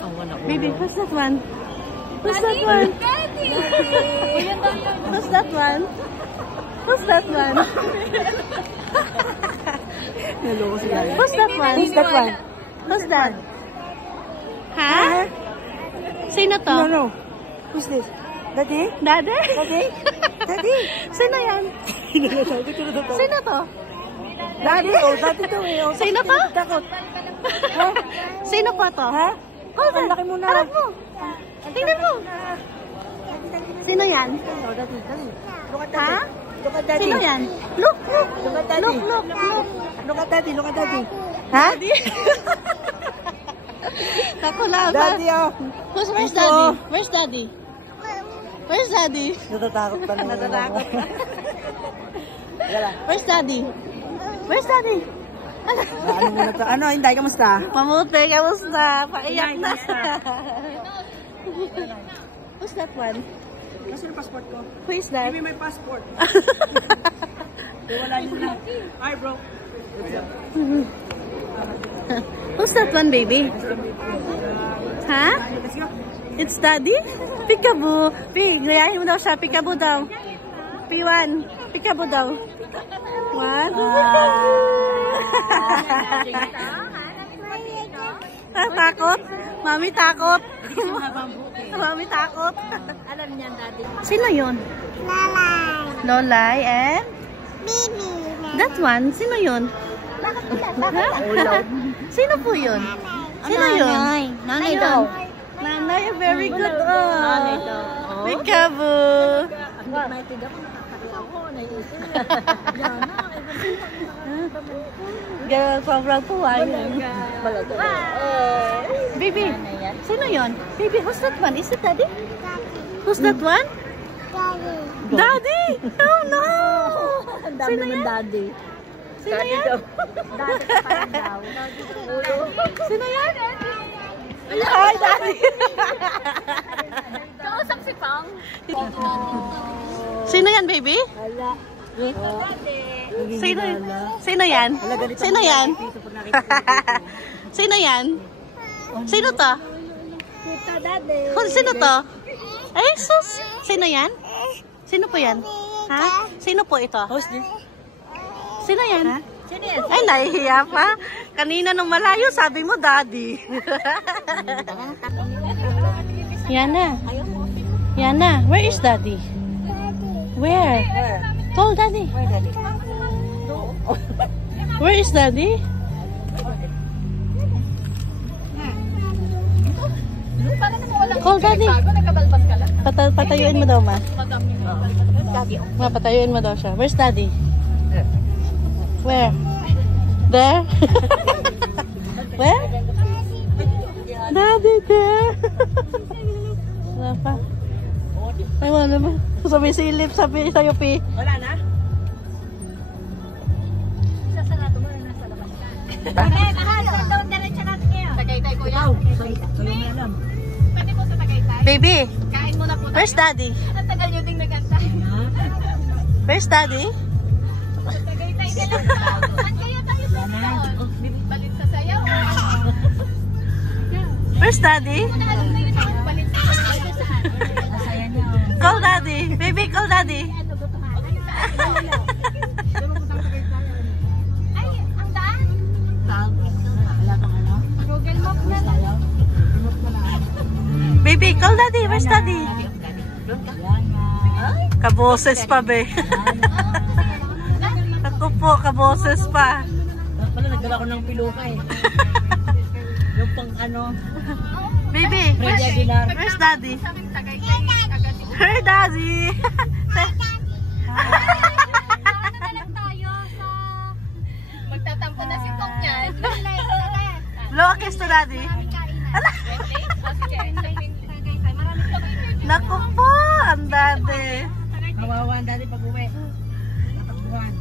Baby, who's that one? Who's that one? Who's that one? Who's that one? Who's that one? Who's that one? Who's that? Ha? Sino to? No. Who's this? Daddy? Daddy? Daddy? Daddy? Sino yan? Sino to? Daddy? Oh, daddy to eh. Oh, Sino to? Takot. Sino po to? Ha? Hold on. Ang laki mo na. Harap mo. Tingnan mo. Sino yan? Oh, daddy. Look at Ha? daddy. Look at daddy. Sino yan? Look. Look at daddy. Look. Look at daddy. Look at daddy. Ha? Ako lang. Daddy, oh. Where's daddy? Where's daddy? Where's daddy? Natatakot pa naman. Natatakot. Wala. Where's daddy? Where's daddy? Ano muna to? Ano, Inday, kamusta? Mamuti, kamusta? Paiyak na. Who's that one? Kasi yung passport ko. Who is that? Give me my passport. Wala yun lang. Hi, bro. Who's that one, baby? Ha? Let's go. It's daddy? Peekaboo. Gayahin mo daw siya. Peekaboo daw. P1. Peekaboo daw. What? Takot? Mami takot. Mami takot. Alam niya, daddy. Sino yun? Lalay. Lolay and? Bibi. That one? Sino yun? Bakit ilan? Sino po yun? Sino yun? Nanay daw. Nanay, very good. Nanay Oh. daw. Peekaboo. May tiga ko nakakariya ako. Naisip. Girl, sobrang tuwa yun. Baby, sino yun? Baby, who's that one? Is it daddy? Who's that one? Daddy! Oh no! Ang dami ng daddy. Sino yan? Daddy ka pa rin daw. Sino yan? Hi, daddy! Kausap si Pang. Sino yan, baby? Hala. Sino? Sino yan? Sino yan? Sino yan? Sino to? Tita, daddy. Sino to? Ay, sus! Sino yan? Sino po yan? Ha? Sino po ito? Sino yan? Sino yan? Ay, nahihiya pa. Kanina nung malayo, sabi mo, daddy. Yana. Yana, where is daddy? Where? Call daddy. Where is daddy? Call daddy. Nagkabalbas ka lang. Patayuin mo daw, ma. Daddy. Ma, patayuin mo daw siya. Where's daddy? Where? There? Where? Daddy, there. Wala pa. Ay, wala ba? Sabi silip, sabi sa'yo, Pi. Wala na? Sasarado mo na nasa labas ka. Okay, mahal. Saan daw diretso natin ngayon? Tagaytay, kuya. Kayo may alam. Pwede po sa Tagaytay. Baby, Kain muna po. where's daddy? Ang tagal nyo ding nagantay. Where's daddy? Sa Tagaytay ka lang. Saan kayo tayo sa doon? Balit sa sayaw. Where's daddy? Nahalo na yun ako. Balit sa sayaw. Masaya niya. Call daddy. Baby, call daddy. Ano ba ito? Ay, ang daan? Wala pang ano? Google Map na lang. Baby, call daddy. Where's daddy? Kaboses pa, be. Ako po, kaboses pa. Pala, nagdala ko ng piluka eh. Yung pang ano. Baby, Freddy Aguilar. where's daddy? Sa akin, Tagaytay. Agad yung Her daddy. ano na lang tayo sa... Magtatampo na si Kong yan. Loakis to daddy. Ala. Naku po, ang daddy. Kawawa ang dati pag uwi. Natakbuhan.